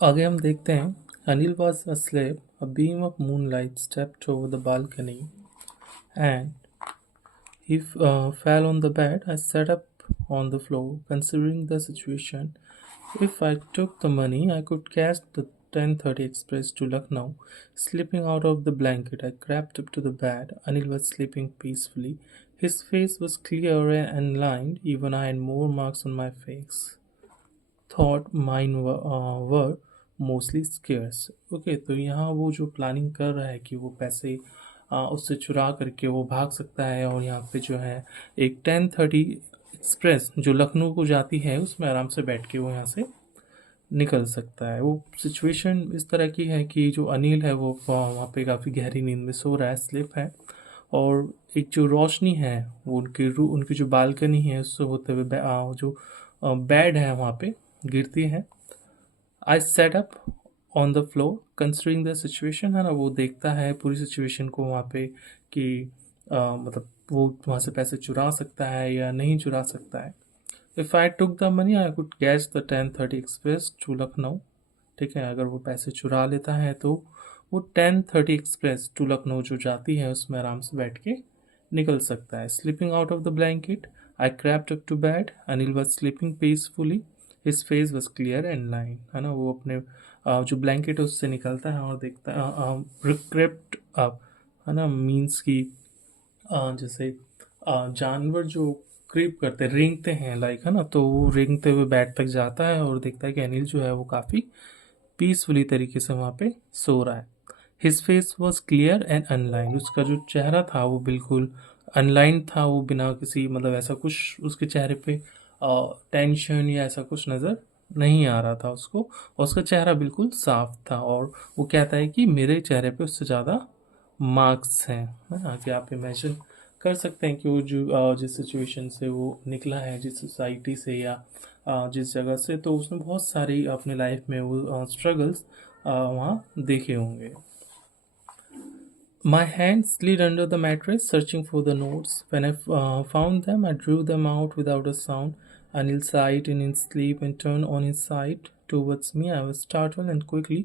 आगे हम देखते हैं Anil was asleep. A beam of moonlight stepped over the balcony and he fell on the bed. I sat up on the floor, considering the situation. If I took the money, I could catch the 10:30 express to Lucknow. Slipping out of the blanket, I crept up to the bed. Anil was sleeping peacefully. His face was clear and lined. Even I had more marks on my face. Thought mine were mostly scares. Okay, तो यहाँ वो जो planning कर रहा है कि वो पैसे उससे चुरा करके वो भाग सकता है और यहाँ पे जो है एक 10:30 एक्सप्रेस जो लखनऊ को जाती है उसमें आराम से बैठ के वो यहाँ से निकल सकता है। वो सिचुएशन इस तरह की है कि जो अनिल है वो वहाँ पे काफ़ी गहरी नींद में सो रहा है, स्लिप है, और एक जो रोशनी है वो उनकी जो बालकनी है उससे होते हुए जो बेड है वहाँ पे गिरती है। I set up on the floor considering the situation, है ना, वो देखता है पूरी सिचुएशन को वहाँ पे कि मतलब वो वहाँ से पैसे चुरा सकता है या नहीं चुरा सकता है। If I took the money I could catch the 10:30 express to Lucknow. ठीक है, अगर वो पैसे चुरा लेता है तो वो 10:30 एक्सप्रेस टू लखनऊ जो जाती है उसमें आराम से बैठ के निकल सकता है। Sleeping out of the blanket I crept up to bed. Anil was sleeping peacefully. His face was clear and line, है ना, वो अपने जो ब्लैंकेट है उससे निकलता है और देखता है क्रेप्ट अप, है ना, मीन्स की जैसे जानवर जो क्रीप करते हैं, रेंगते हैं लाइक, है ना, तो वो रेंगते हुए बेड तक जाता है और देखता है कि अनिल जो है वो काफ़ी पीसफुली तरीके से वहाँ पे सो रहा है। His face was clear and unlined. उसका जो चेहरा था वो बिल्कुल अनलाइंड था, वो बिना किसी मतलब ऐसा कुछ उसके चेहरे पे टेंशन या ऐसा कुछ नज़र नहीं आ रहा था उसको, और उसका चेहरा बिल्कुल साफ था। और वो कहता है कि मेरे चेहरे पे उससे ज़्यादा मार्क्स हैं, है ना, कि आप इमेजिन कर सकते हैं कि वो जो जिस सिचुएशन से वो निकला है, जिस सोसाइटी से या जिस जगह से, तो उसने बहुत सारी अपने लाइफ में वो स्ट्रगल्स वहाँ देखे होंगे। My hand slid under the mattress, searching for the notes. When I found them, I drew them out without a sound. Anil sighed in his sleep and turned on his side towards me. I was startled and quickly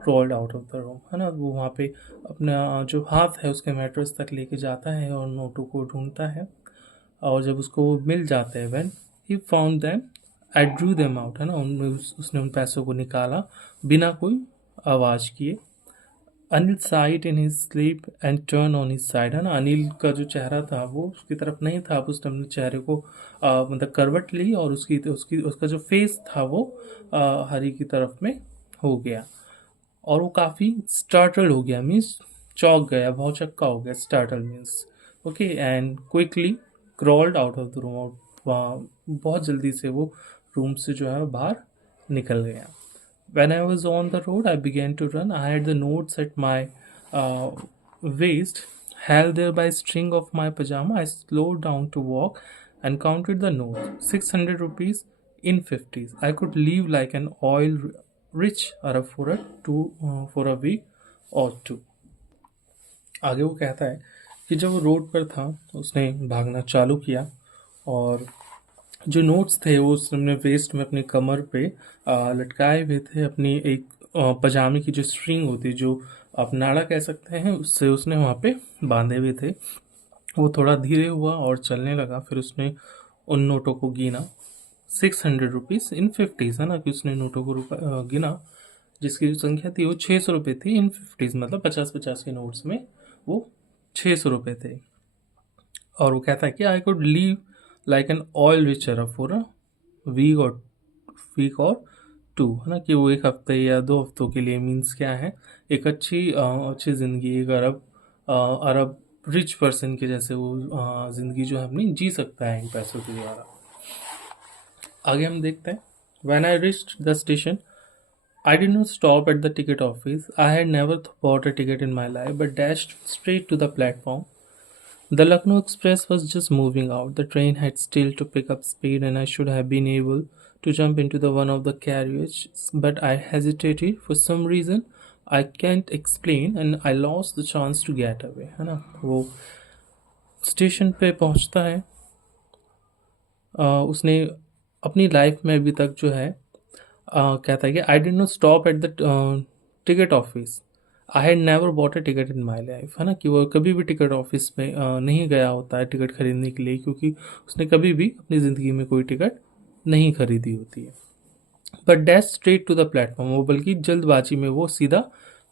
crawled out of the room. है ना, वो वहाँ पे अपना जो हाथ है उसके मैट्रेस तक लेके जाता है और नोटों को ढूंढता है, और जब उसको वो मिल जाते हैं, when he found them, I drew them out, है ना, उसने उन पैसों को निकाला बिना कोई आवाज़ किए। Anil side in his sleep and turn on his side, है ना, अनिल का जो चेहरा था वो उसकी तरफ नहीं था, अब उसने अपने चेहरे को मतलब करवट ली और उसकी उसकी उसका जो फेस था वो हरी की तरफ में हो गया, और वो काफ़ी स्टार्टल्ड हो गया, मीन्स चौंक गया, भौचक्का हो गया, startle means. Okay, and quickly crawled out of the room, और बहुत जल्दी से वो रूम से जो है बाहर निकल गया। When I was on the road, I began to run. I had the notes at my uh, waist, held there by a string of my pajama. I slowed down to walk and counted the notes. 600 rupees in 50s. I could live like an oil rich Arab for a week or two. आगे वो कहता है कि जब वो road पर था उसने भागना चालू किया, और जो नोट्स थे वो उसने वेस्ट में अपनी कमर पे लटकाए हुए थे, अपनी एक पजामे की जो स्ट्रिंग होती है, जो आप नाड़ा कह सकते हैं, उससे उसने वहाँ पे बांधे हुए थे। वो थोड़ा धीरे हुआ और चलने लगा, फिर उसने उन नोटों को गिना। 600 रुपीज़ इन 50s, है ना, कि उसने नोटों को गिना जिसकी जो संख्या थी वो 600 रुपये थी इन 50s, मतलब 50-50 के नोट्स में वो 600 रुपये थे। और वो कहता है कि I could live like an oil richer for a week or two, है ना, कि वो एक हफ्ते या 2 हफ्तों के लिए, मीन्स क्या है, एक अच्छी ज़िंदगी, एक अरब रिच पर्सन के जैसे वो ज़िंदगी जो है अपनी जी सकता है इन पैसों के द्वारा। आगे हम देखते हैं। When I reached the station, I did not stop at the ticket office. I had never bought a ticket in my life, but dashed straight to the platform. The Lucknow Express was just moving out. The train had still to pick up speed, and I should have been able to jump into the one of the carriages, but I hesitated for some reason I can't explain, and I lost the chance to get away, है ना। वो station पे पहुंचता है। उसने अपनी life में अभी तक जो है कहता है कि I did not stop at the ticket office, I had never bought a ticket in my life, है ना, कि वो कभी भी टिकट ऑफिस में नहीं गया होता है टिकट खरीदने के लिए, क्योंकि उसने कभी भी अपनी ज़िंदगी में कोई टिकट नहीं खरीदी होती है। But dash straight to the platform, वो बल्कि जल्दबाजी में वो सीधा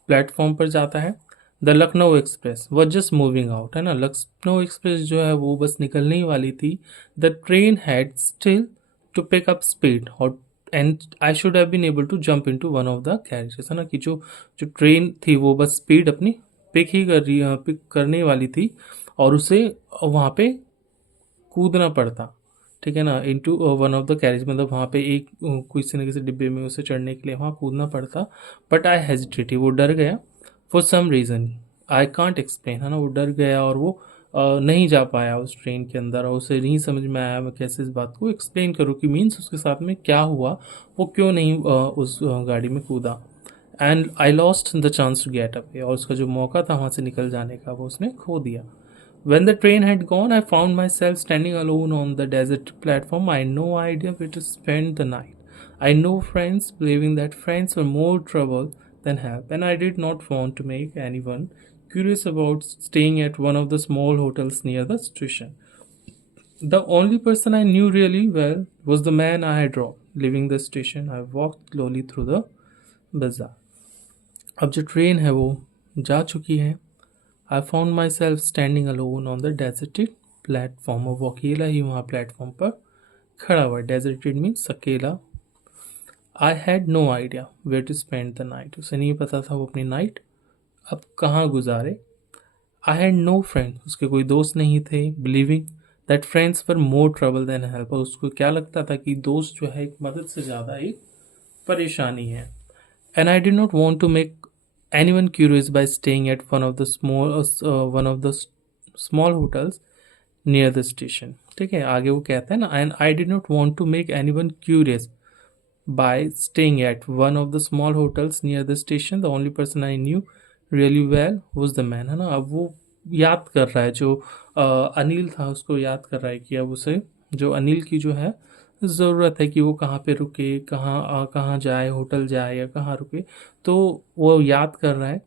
प्लेटफॉर्म पर जाता है। The Lucknow express was just moving out, है ना, लखनऊ एक्सप्रेस जो है वो बस निकलने ही वाली थी। The train had still to pick up speed, और and I should have been able to jump into one of the carriages, है ना, कि जो जो ट्रेन थी वो बस स्पीड अपनी पिक करने वाली थी, और उसे वहाँ पे कूदना पड़ता, ठीक है ना, into one of the carriage, मतलब वहाँ पे एक किसी न किसी डिब्बे में उसे चढ़ने के लिए वहाँ कूदना पड़ता। बट आई हेजिटेटेड, वो डर गया, for some reason I can't explain, है ना, वो डर गया और वो नहीं जा पाया उस ट्रेन के अंदर, और उसे नहीं समझ में आया मैं कैसे इस बात को एक्सप्लेन करूँ कि मीन्स उसके साथ में क्या हुआ, वो क्यों नहीं उस गाड़ी में कूदा। And I lost the chance to get away, और उसका जो मौका था वहाँ से निकल जाने का वो उसने खो दिया। When the train had gone, I found myself standing alone on the desert platform. I had no idea where to spend the night. I know friends, believing that friends were more trouble than help, and I did not want to make anyone curious about staying at one of the small hotels near the station. The only person I knew really well was the man I had dropped. Leaving the station, I walked slowly through the bazaar. अब जो train है वो जा चुकी है। I found my self standing alone on the deserted platform, और वो अकेला ही वहाँ प्लेटफॉर्म पर खड़ा हुआ। डेजर्टेड मीन्स अकेला। I had no idea where to spend the night, उसे नहीं पता था वो अपनी नाइट अब कहाँ गुजारे। आई हैड नो फ्रेंड, उसके कोई दोस्त नहीं थे। Believing that friends were more trouble than help, और उसको क्या लगता था कि दोस्त जो है एक मदद से ज़्यादा एक परेशानी है। And I did not want to make anyone curious by staying at one of the small hotels near the station. ठीक है, आगे वो कहता है ना, and I did not want to make anyone curious by staying at one of the small hotels near the station. The only person I knew really well was the man, है ना। अब वो याद कर रहा है, जो अनिल था उसको याद कर रहा है कि अब उसे जो अनिल की जो है ज़रूरत है कि वो कहाँ पे रुके, कहाँ जाए, होटल जाए या कहाँ रुके, तो वो याद कर रहा है।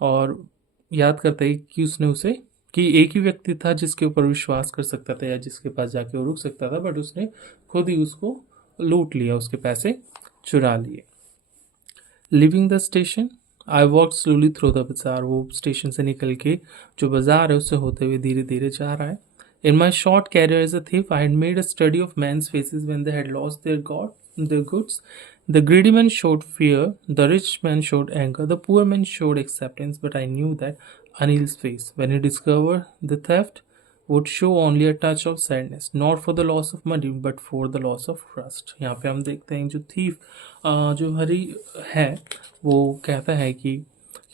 और याद करता है कि उसने उसे कि एक ही व्यक्ति था जिसके ऊपर विश्वास कर सकता था या जिसके पास जाके वो रुक सकता था, बट उसने खुद ही उसको लूट लिया, उसके पैसे चुरा लिए। Living the station, I walk slowly through the बाजार, वो स्टेशन से निकल के जो बाजार है उससे होते हुए धीरे धीरे जा रहा है। In my short career as a thief, I had made a study of men's faces when they had lost their goods. The greedy man showed fear, the rich man showed anger, the poor man showed acceptance, but I knew that Anil's face, when he discovered the theft, would show only a touch of sadness, not for the loss of money, but for the loss of trust. यहाँ पे हम देखते हैं जो thief जो हरी है वो कहता है कि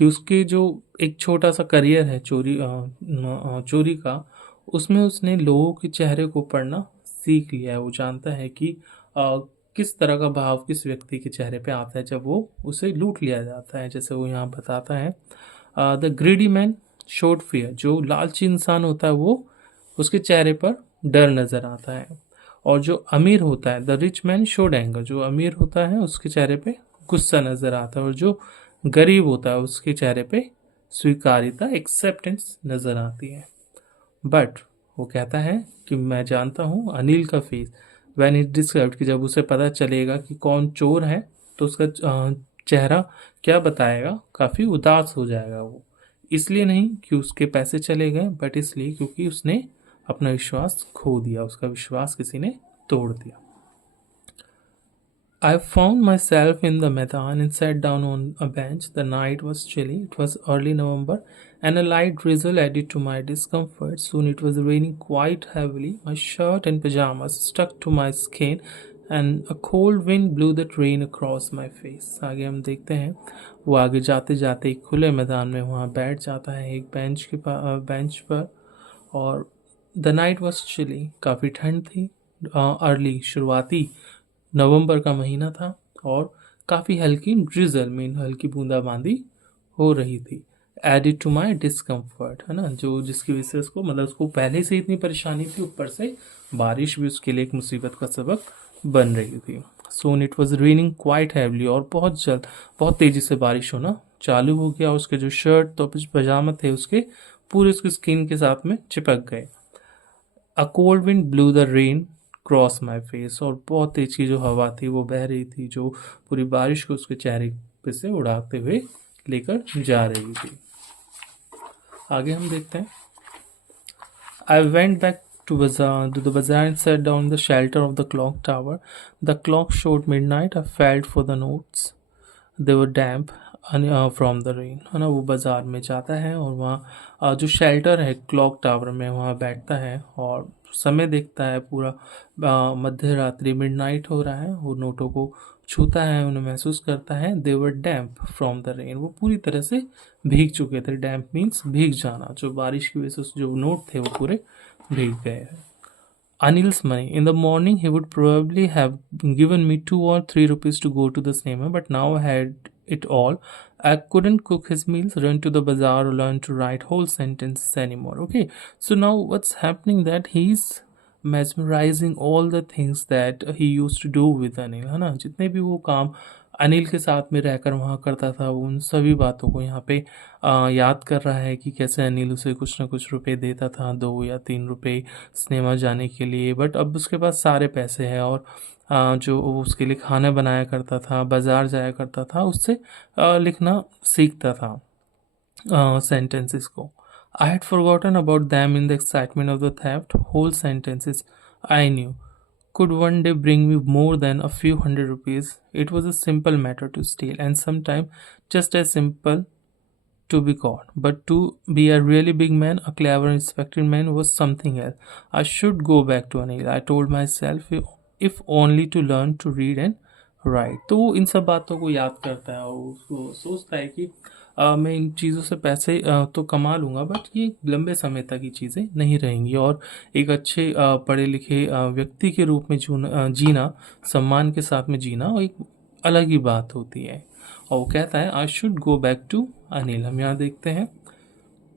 उसके जो एक छोटा सा करियर है चोरी का, उसमें उसने लोगों के चेहरे को पढ़ना सीख लिया है। वो जानता है कि किस तरह का भाव किस व्यक्ति के चेहरे पे आता है जब वो उसे लूट लिया जाता है। जैसे वो यहाँ बताता है, the greedy man showed fear, जो लालची इंसान होता है वो उसके चेहरे पर डर नज़र आता है। और जो अमीर होता है, the rich man showed anger, जो अमीर होता है उसके चेहरे पे गुस्सा नज़र आता है। और जो गरीब होता है उसके चेहरे पे स्वीकार्यता, एक्सेप्टेंस नज़र आती है। बट वो कहता है कि मैं जानता हूँ अनिल का फेस, वैन इट डिस्क्राइब्ड, कि जब उसे पता चलेगा कि कौन चोर है तो उसका चेहरा क्या बताएगा, काफ़ी उदास हो जाएगा वो। इसलिए नहीं कि उसके पैसे चले गए, बट इसलिए क्योंकि उसने अपना विश्वास खो दिया, उसका विश्वास किसी ने तोड़ दिया। I found myself in the Maidan and sat down on a bench. The night was chilly. It was early November, and a light drizzle added to my discomfort. Soon it was raining quite heavily. My shirt and pajamas stuck to my skin, and a cold wind blew the rain across my face. आगे हम देखते हैं वो आगे जाते जाते एक खुले मैदान में वहाँ बैठ जाता है एक बेंच पर। और द नाइट वॉज चिली, काफ़ी ठंड थी। अर्ली शुरुआती नवंबर का महीना था और काफ़ी हल्की ड्रिजल मीन हल्की बूंदाबांदी हो रही थी। एडिड टू माई डिस्कम्फर्ट, है ना, जो जिसकी वजह से उसको मतलब उसको पहले से इतनी परेशानी थी, ऊपर से बारिश भी उसके लिए एक मुसीबत का सबक बन रही थी। Soon it was raining quite heavily और बहुत तेजी से बारिश होना चालू हो गया। उसके जो शर्ट तो पजामा थे उसके पूरे उसकी स्किन के साथ में चिपक गए। A cold wind blew the rain across my face और बहुत तेज की जो हवा थी वो बह रही थी, जो पूरी बारिश को उसके चेहरे पे से उड़ाते हुए लेकर जा रही थी। आगे हम देखते हैं। I went back to the bazaar and sat down in the shelter of the clock tower. The clock showed midnight. I felt for the notes. They were damp from the rain, है ना। वो बाज़ार में जाता है और वहाँ जो शेल्टर है क्लॉक टावर में वहाँ बैठता है और समय देखता है। पूरा मध्य रात्रि मिडनाइट हो रहा है। वो नोटों को छूता है, उन्हें महसूस करता है। दे वर डैम्प फ्रॉम द रेन, वो पूरी तरह से भीग चुके थे। डैम्प मीन्स भीग जाना, जो बारिश की वजह से जो नोट थे वो पूरे भीग गए हैं। Anil's money. In the morning, he would probably have given me 2 or 3 rupees to go to the cinema, but now I had it all. I couldn't cook his meals, run to the bazaar, or learn to write whole sentences anymore. Okay, so now what's happening that he's mesmerizing all the things that he used to do with Anil, है ना। जितने भी वो काम अनिल के साथ में रहकर वहाँ करता था, वो उन सभी बातों को यहाँ पे याद कर रहा है कि कैसे अनिल उसे कुछ ना कुछ रुपए देता था, 2 या 3 रुपए सिनेमा जाने के लिए। बट अब उसके पास सारे पैसे हैं और जो वो उसके लिए खाना बनाया करता था, बाज़ार जाया करता था, उससे लिखना सीखता था sentences को। I had forgotten about them in the excitement of the theft. Whole sentences I knew could one day bring me more than a few hundred rupees. It was a simple matter to steal, and sometimes just as simple to be caught. But to be a really big man, a clever and respected man, was something else. I should go back to Anil, I told myself, if only to learn to read and write. तो वो इन सब बातों को याद करता है और उसको सोचता है कि मैं इन चीज़ों से पैसे तो कमा लूँगा, बट ये लंबे समय तक ये चीज़ें नहीं रहेंगी। और एक अच्छे पढ़े लिखे व्यक्ति के रूप में जीना, सम्मान के साथ में जीना, एक अलग ही बात होती है। और वो कहता है I should go back to Anil. हम यहाँ देखते हैं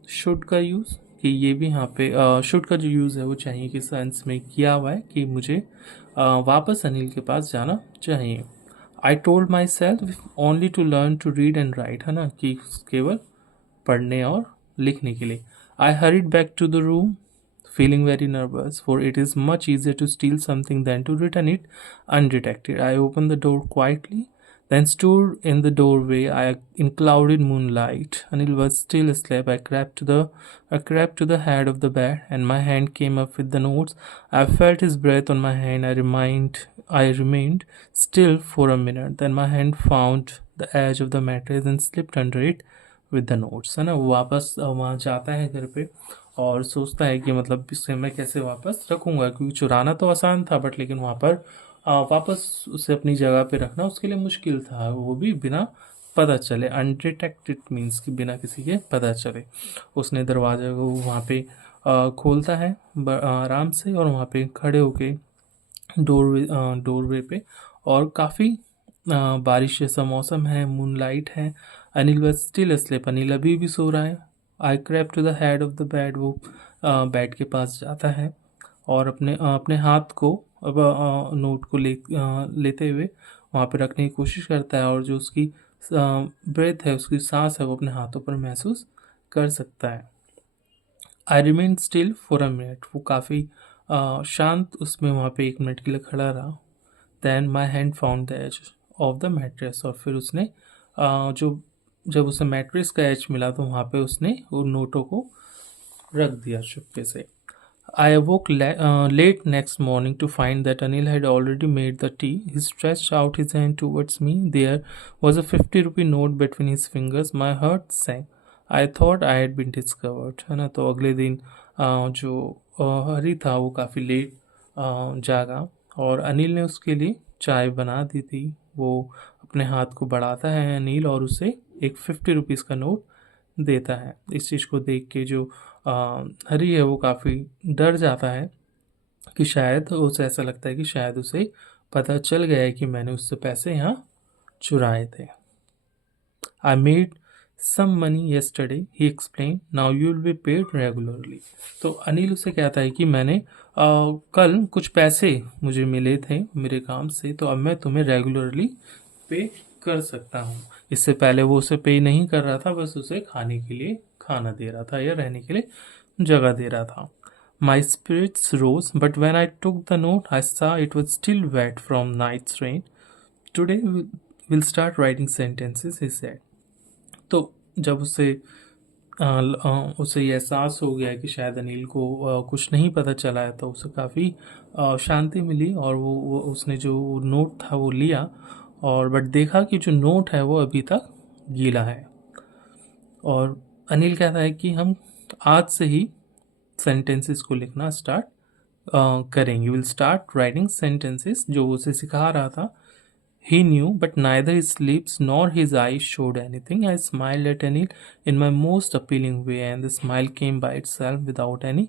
शुड का यूज़, कि ये भी यहाँ पे शुड का जो यूज़ है वो चाहिए कि सेंस में किया हुआ है कि मुझे वापस अनिल के पास जाना चाहिए। I told myself only to learn to read and write, है ना, कि केवल पढ़ने और लिखने के लिए। I hurried back to the room feeling very nervous, for it is much easier to steal something than to return it undetected. I opened the door quietly, then stood in the doorway in clouded moonlight. Anil was still asleep. I crept to the head of the bed, and my hand came up with the notes. I felt his breath on my hand. I remained still for a minute. Then my hand found the edge of the mattress and slipped under it with the notes, है ना। वो वापस वहाँ जाता है घर पे और सोचता है कि मतलब इसे मैं कैसे वापस रखूँगा, क्योंकि चुराना तो आसान था, बट लेकिन वहाँ पर वापस उसे अपनी जगह पे रखना उसके लिए मुश्किल था, वो भी बिना पता चले। अनडिटेक्टेड मीन्स कि बिना किसी के पता चले। उसने दरवाजे को वहाँ पे खोलता है आराम से, और वहाँ पे खड़े होके डोरवे पे, और काफ़ी बारिश जैसा मौसम है, मूनलाइट है। Anil was still asleep, Anil अभी भी सो रहा है। I crept to the head of the bed, वो बेड के पास जाता है और अपने हाथ को अब नोट को लेते हुए वहाँ पे रखने की कोशिश करता है, और जो उसकी ब्रेथ है, उसकी सांस है, वो अपने हाथों पर महसूस कर सकता है। I remain still for a minute, वो काफ़ी शांत उसमें वहाँ पे 1 मिनट के लिए खड़ा रहा। Then my hand found the edge of the mattress, और फिर उसने जब उसे मैट्रेस का एज मिला तो वहाँ पे उसने वो नोटों को रख दिया चुपके से। I awoke late next morning to find that Anil had already made the tea. He stretched out his hand towards me. There was a 50 rupee note between his fingers. My heart sank. I thought I had been discovered. है ना। तो अगले दिन जो हरी था वो काफ़ी late जागा, और अनिल ने उसके लिए चाय बना दी थी। वो अपने हाथ को बढ़ाता है अनिल, और उसे एक 50 रुपीज़ का नोट देता है। इस चीज़ को देख के जो हरी है वो काफ़ी डर जाता है कि शायद उसे ऐसा लगता है कि शायद उसे पता चल गया है कि मैंने उससे पैसे यहाँ चुराए थे। I made some money yesterday, he explained. Now you will be paid regularly. तो अनिल उसे कहता है कि मैंने कल कुछ पैसे मुझे मिले थे मेरे काम से, तो अब मैं तुम्हें रेगुलरली पे कर सकता हूँ। इससे पहले वो उसे पे नहीं कर रहा था, बस उसे खाने के लिए खाना दे रहा था या रहने के लिए जगह दे रहा था। My spirits rose, but when I took the note, I saw it was still wet from night's rain. Today we'll start writing sentences, he said. तो जब उसे ये एहसास हो गया कि शायद अनिल को कुछ नहीं पता चला है, तो उसे काफ़ी शांति मिली और वो उसने जो नोट था वो लिया, और बट देखा कि जो नोट है वो अभी तक गीला है। और अनिल कहता है कि हम आज से ही सेंटेंसेस को लिखना स्टार्ट करेंगे। विल स्टार्ट राइटिंग सेंटेंसेस, जो उसे सिखा रहा था। He knew, but neither his lips nor his eyes showed anything. I smiled at Anil in my most appealing way, and the smile came by itself without any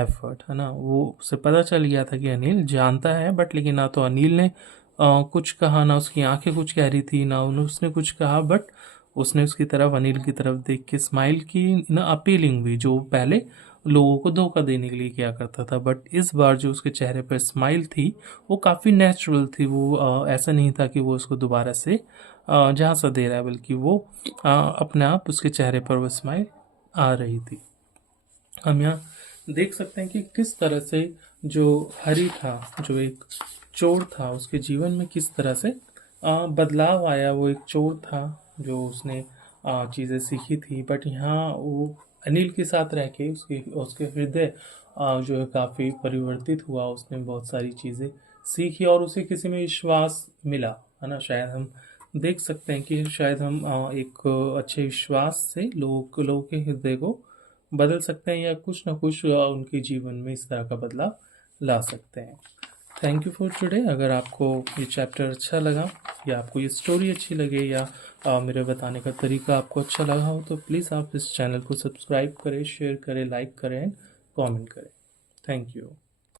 effort. है ना, वो उसे पता चल गया था कि अनिल जानता है, बट लेकिन ना तो अनिल ने कुछ कहा, ना उसकी आंखें कुछ कह रही थी, ना उसने कुछ कहा, बट उसने उसकी तरफ, अनिल की तरफ देख के स्माइल की इन अपीलिंग वे, जो पहले लोगों को धोखा देने के लिए किया करता था। बट इस बार जो उसके चेहरे पर स्माइल थी वो काफ़ी नेचुरल थी। वो ऐसा नहीं था कि वो उसको दोबारा से झांसा दे रहा है, बल्कि वो अपने आप उसके चेहरे पर वो स्माइल आ रही थी। हम यहाँ देख सकते हैं कि किस तरह से जो हरी था, जो एक चोर था, उसके जीवन में किस तरह से बदलाव आया। वो एक चोर था जो उसने चीज़ें सीखी थी, बट यहाँ वो अनिल के साथ रह के उसके उसके हृदय जो है काफ़ी परिवर्तित हुआ। उसने बहुत सारी चीज़ें सीखी और उसे किसी में विश्वास मिला, है ना। शायद हम देख सकते हैं कि शायद हम एक अच्छे विश्वास से लोगों के हृदय को बदल सकते हैं, या कुछ ना कुछ उनके जीवन में इस तरह का बदलाव ला सकते हैं। Thank you for today. अगर आपको ये चैप्टर अच्छा लगा, या आपको ये स्टोरी अच्छी लगे, या मेरे बताने का तरीका आपको अच्छा लगा हो, तो प्लीज़ आप इस चैनल को सब्सक्राइब करें, शेयर करें, लाइक करें, कमेंट करें। Thank you.